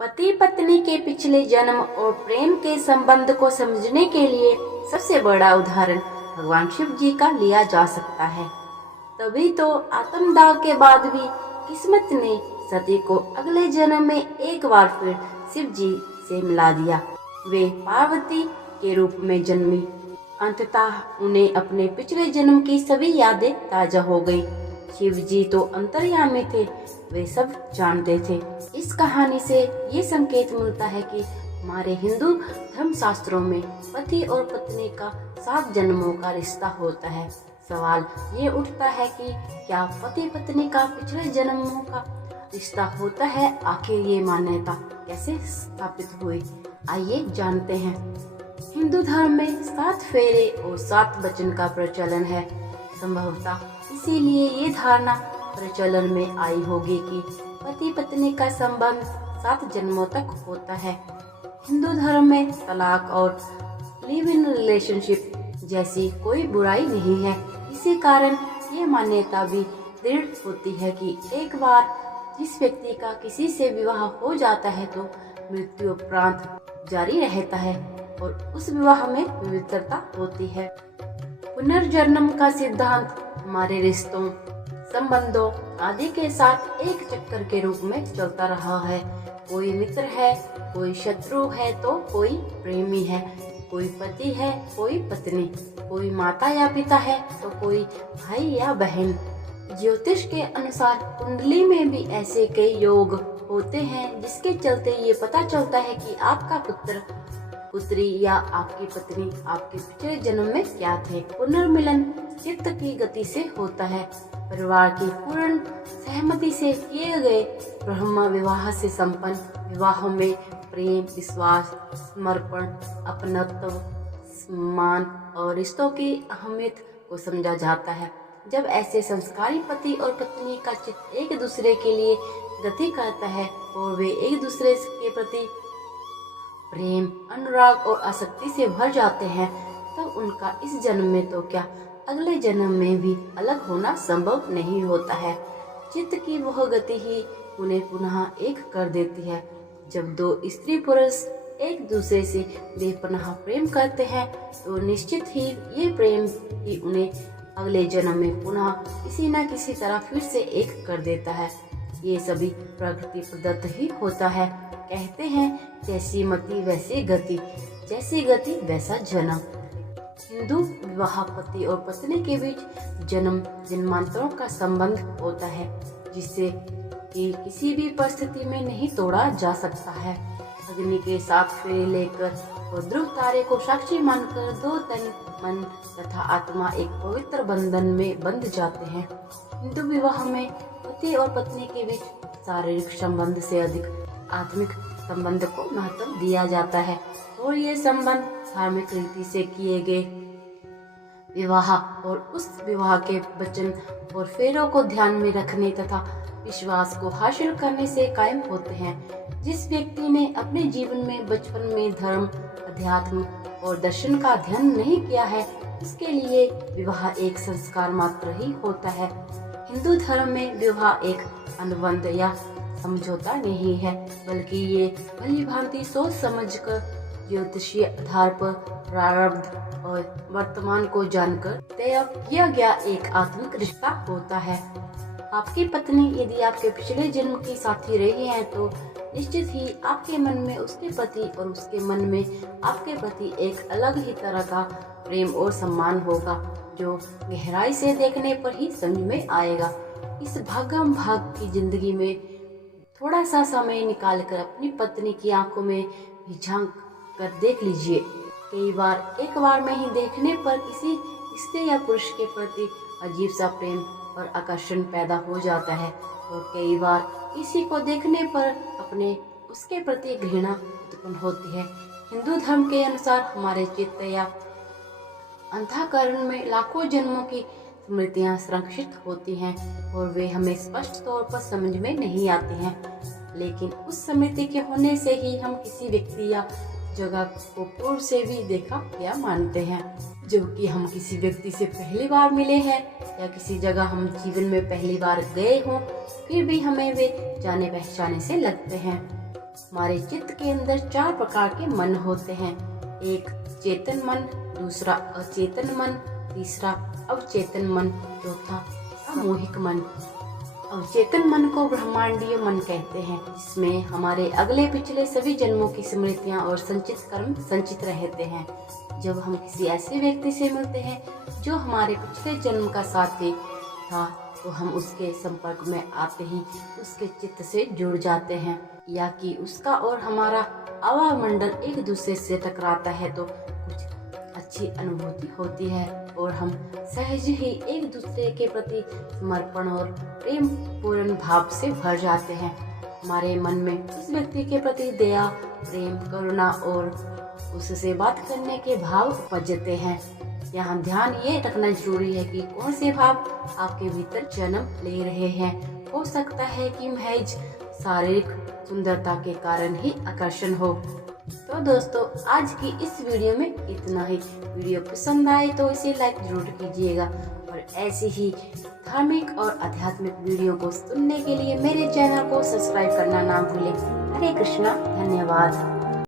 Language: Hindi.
पति पत्नी के पिछले जन्म और प्रेम के संबंध को समझने के लिए सबसे बड़ा उदाहरण भगवान शिव जी का लिया जा सकता है। तभी तो आत्मदाह के बाद भी किस्मत ने सती को अगले जन्म में एक बार फिर शिव जी से मिला दिया। वे पार्वती के रूप में जन्मी। अंततः उन्हें अपने पिछले जन्म की सभी यादें ताजा हो गई। शिव जी तो अंतर्यामी थे, वे सब जानते थे। इस कहानी से ये संकेत मिलता है कि हमारे हिंदू धर्म शास्त्रों में पति और पत्नी का 7 जन्मों का रिश्ता होता है। सवाल ये उठता है कि क्या पति पत्नी का पिछले जन्मों का रिश्ता होता है? आखिर ये मान्यता कैसे स्थापित हुई, आइए जानते हैं। हिंदू धर्म में 7 फेरे और 7 वचन का प्रचलन है। संभवतः इसीलिए ये धारणा प्रचलन में आई होगी कि पति पत्नी का संबंध 7 जन्मों तक होता है। हिंदू धर्म में तलाक और लिव इन रिलेशनशिप जैसी कोई बुराई नहीं है। इसी कारण ये मान्यता भी दृढ़ होती है कि एक बार जिस व्यक्ति का किसी से विवाह हो जाता है तो मृत्यु उपरांत जारी रहता है और उस विवाह में पवित्रता होती है। पुनर्जन्म का सिद्धांत हमारे रिश्तों, संबंधों आदि के साथ एक चक्कर के रूप में चलता रहा है। कोई मित्र है, कोई शत्रु है तो कोई प्रेमी है, कोई पति है, कोई पत्नी, कोई माता या पिता है तो कोई भाई या बहन। ज्योतिष के अनुसार कुंडली में भी ऐसे कई योग होते हैं जिसके चलते ये पता चलता है कि आपका पुत्र पुत्री या आपकी पत्नी आपके पिछले जन्म में क्या थे। पुनर्मिलन चित्त की गति से होता है। परिवार की पूर्ण सहमति से किए गए ब्रह्म विवाह से संपन्न विवाहों में प्रेम, विश्वास, समर्पण, अपनत्व, सम्मान और रिश्तों की अहमियत को समझा जाता है। जब ऐसे संस्कारी पति और पत्नी का चित्त एक दूसरे के लिए गति करता है और वे एक दूसरे के प्रति प्रेम, अनुराग और आसक्ति से भर जाते हैं, तब उनका इस जन्म में तो क्या अगले जन्म में भी अलग होना संभव नहीं होता है। चित्त की वह गति ही उन्हें पुनः एक कर देती है। जब 2 स्त्री पुरुष एक दूसरे से बेपनाह प्रेम करते हैं तो निश्चित ही ये प्रेम ही उन्हें अगले जन्म में पुनः किसी न किसी तरह फिर से एक कर देता है। ये सभी प्रकृति प्रदत्त ही होता है। कहते हैं जैसी मति वैसी गति, जैसी गति वैसा जन्म। हिंदू विवाह पति और पत्नी के बीच जन्म जन्मांतरों का संबंध होता है जिससे कि किसी भी परिस्थिति में नहीं तोड़ा जा सकता है। अग्नि के 7 फेरे लेकर और ध्रुव तारे को साक्षी मानकर 2 तन, मन तथा आत्मा एक पवित्र बंधन में बंध जाते हैं। हिंदू विवाह में पति और पत्नी के बीच शारीरिक संबंध से अधिक आत्मिक संबंध को महत्व दिया जाता है और ये संबंध धार्मिक रीति से किए गए विवाह और उस विवाह के वचन और फेरों को ध्यान में रखने तथा विश्वास को हासिल करने से कायम होते हैं। जिस व्यक्ति ने अपने जीवन में बचपन में धर्म, अध्यात्म और दर्शन का अध्ययन नहीं किया है, उसके लिए विवाह एक संस्कार मात्र ही होता है। हिंदू धर्म में विवाह एक अनुबंध या समझौता नहीं है, बल्कि ये भली भांति सोच समझकर ज्योतिषीय आधार पर प्रारब्ध और वर्तमान को जानकर तय किया गया एक आत्मिक रिश्ता होता है। आपकी पत्नी यदि आपके पिछले जन्म की साथी रही है तो निश्चित ही आपके मन में उसके पति और उसके मन में आपके प्रति एक अलग ही तरह का प्रेम और सम्मान होगा जो गहराई से देखने पर ही समझ में आएगा। इस भागम भाग की जिंदगी में थोड़ा सा समय निकालकर अपनी पत्नी की आंखों में भी झांक कर देख लीजिए। कई बार एक बार में ही देखने पर किसी स्त्री या पुरुष के प्रति अजीब सा प्रेम और आकर्षण पैदा हो जाता है और कई बार किसी को देखने पर अपने उसके प्रति घृणा उत्पन्न होती है। हिंदू धर्म के अनुसार हमारे चित्त या अंतःकरण में लाखों जन्मों की स्मृतियाँ संरक्षित होती हैं और वे हमें स्पष्ट तौर पर समझ में नहीं आती हैं, लेकिन उस स्मृति के होने से ही हम किसी व्यक्ति या जगह को पूर्व से भी देखा या मानते हैं। जबकि हम किसी व्यक्ति से पहली बार मिले हैं या किसी जगह हम जीवन में पहली बार गए हों, फिर भी हमें वे जाने पहचाने से लगते हैं। हमारे चित्त के अंदर 4 प्रकार के मन होते हैं। एक चेतन मन, दूसरा अचेतन मन, तीसरा अवचेतन मन, चौथा सामूहिक मन। अवचेतन मन को ब्रह्मांडीय मन कहते हैं, जिसमें हमारे अगले पिछले सभी जन्मों की स्मृतियां और संचित कर्म संचित रहते हैं। जब हम किसी ऐसे व्यक्ति से मिलते हैं जो हमारे पिछले जन्म का साथी था, तो हम उसके संपर्क में आते ही उसके चित्त से जुड़ जाते हैं, या कि उसका और हमारा आवामंडल एक दूसरे से टकराता है तो कुछ अच्छी अनुभूति होती है और हम सहज ही एक दूसरे के प्रति समर्पण और प्रेम पूर्ण भाव से भर जाते हैं। हमारे मन में उस व्यक्ति के प्रति दया, प्रेम, करुणा और उससे बात करने के भाव उपजते हैं। यहाँ ध्यान ये रखना जरूरी है कि कौन से भाव आपके भीतर जन्म ले रहे हैं। हो सकता है कि महज शारीरिक सुंदरता के कारण ही आकर्षण हो। तो दोस्तों, आज की इस वीडियो में इतना ही। वीडियो पसंद आए तो इसे लाइक जरूर कीजिएगा और ऐसी ही धार्मिक और आध्यात्मिक वीडियो को सुनने के लिए मेरे चैनल को सब्सक्राइब करना ना भूलें। हरे कृष्णा, धन्यवाद।